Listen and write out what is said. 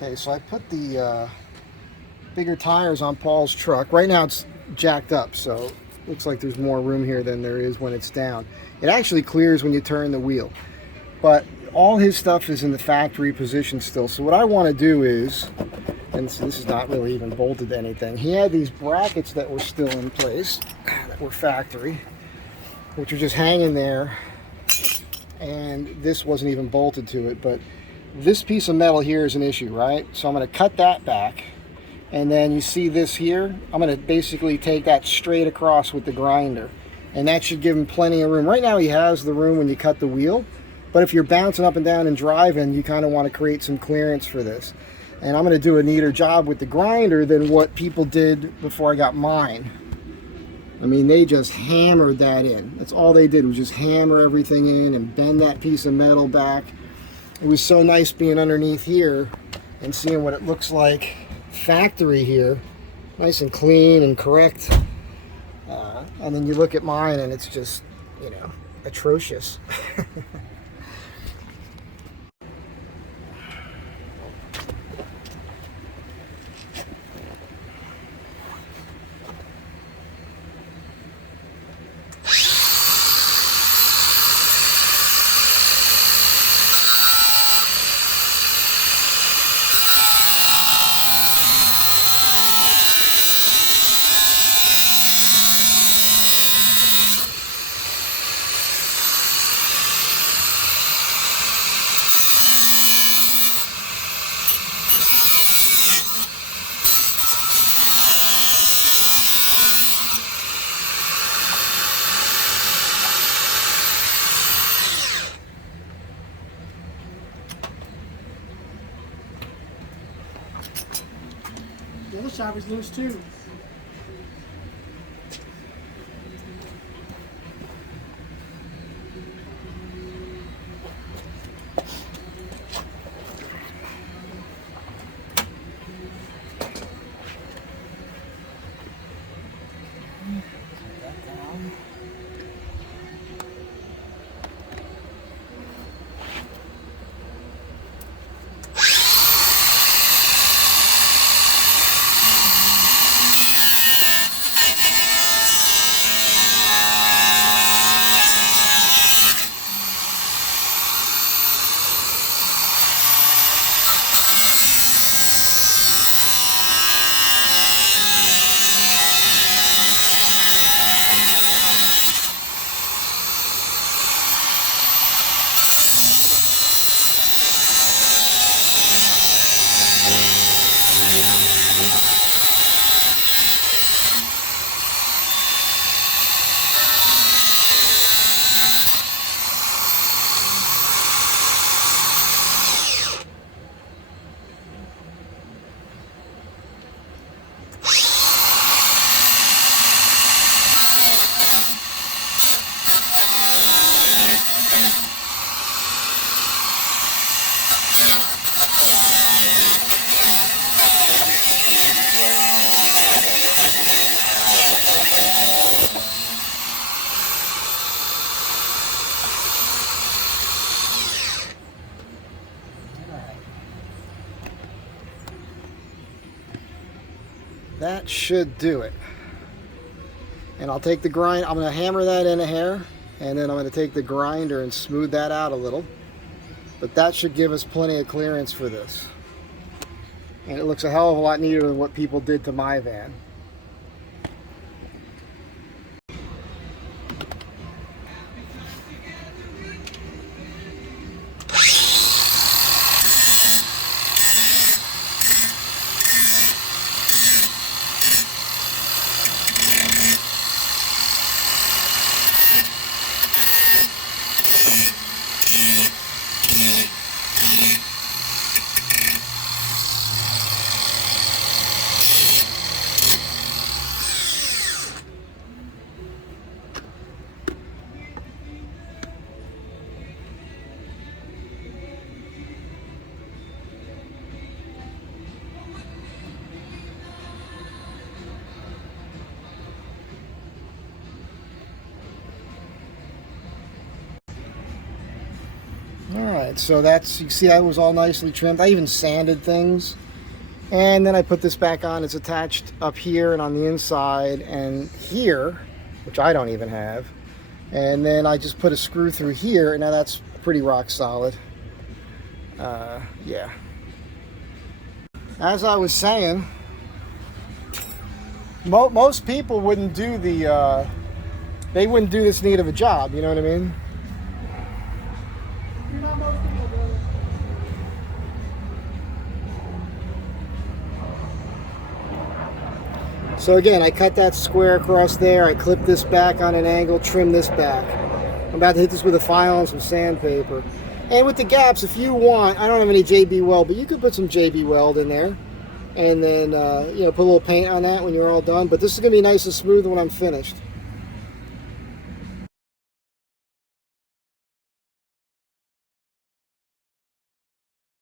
Okay, so I put the bigger tires on Paul's truck. Right now it's jacked up, so looks like there's more room here than there is when it's down. It actually clears when you turn the wheel, but all his stuff is in the factory position still. So what I want to do is, and so this is not really even bolted to anything, he had these brackets that were still in place, that were factory, which were just hanging there, and this wasn't even bolted to it, but this piece of metal here is an issue, right? So I'm going to cut that back, and then you see this here, I'm going to basically take that straight across with the grinder, and that should give him plenty of room. Right now he has the room when you cut the wheel, but if you're bouncing up and down and driving, you kind of want to create some clearance for this. And I'm going to do a neater job with the grinder than what people did before I got mine. I mean, they just hammered that in. That's all they did, was just hammer everything in and bend that piece of metal back. It was so nice being underneath here and seeing what it looks like factory here, nice and clean and correct. And then you look at mine and it's just, you know, atrocious. The other side was loose too. That should do it. And I'll take the grind, I'm going to hammer that in a hair, and then I'm going to take the grinder and smooth that out a little. But that should give us plenty of clearance for this. And it looks a hell of a lot neater than what people did to my van. Alright, so that's, you see that was all nicely trimmed. I even sanded things. And then I put this back on. It's attached up here and on the inside and here, which I don't even have. And then I just put a screw through here, and now that's pretty rock solid. Yeah. As I was saying, most people wouldn't do they wouldn't do this neat of a job, you know what I mean? You're not most people, brother. So again, I cut that square across there, I clipped this back on an angle, trim this back. I'm about to hit this with a file and some sandpaper. And with the gaps, if you want, I don't have any JB Weld, but you could put some JB Weld in there. And then, you know, put a little paint on that when you're all done. But this is going to be nice and smooth when I'm finished.